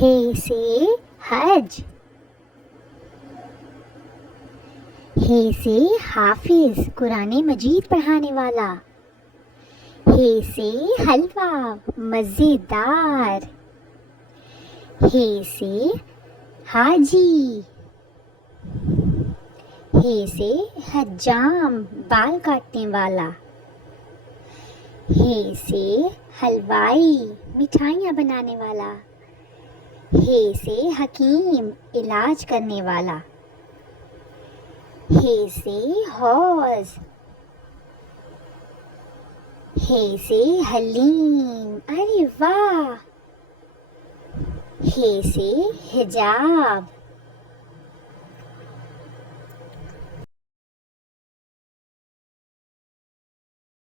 हे से हज। हे से हाफिज, कुरान मजीद पढ़ाने वाला। हे से हलवा, मज़ेदार। हे से हाजी। हे से हज्जाम, बाल काटने वाला। हे से हलवाई, मिठाइयाँ बनाने वाला। हे से हकीम, इलाज करने वाला। हे से हौज। हे से हलीम, अरे वाह। हे से हिजाब।